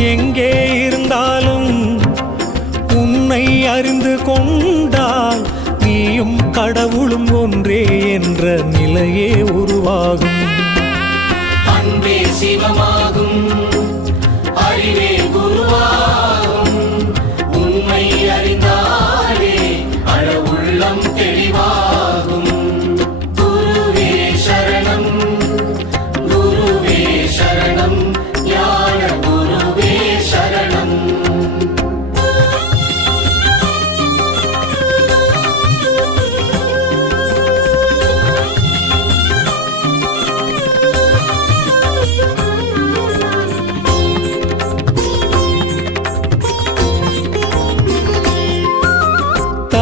எங்கே இருந்தாலும் உன்னை அறிந்து கொண்டால் நீயும் கடவுளும் ஒன்றே என்ற நிலையே உருவாகும். அன்பே சிவமாகும் அறிவே குருவாகும்.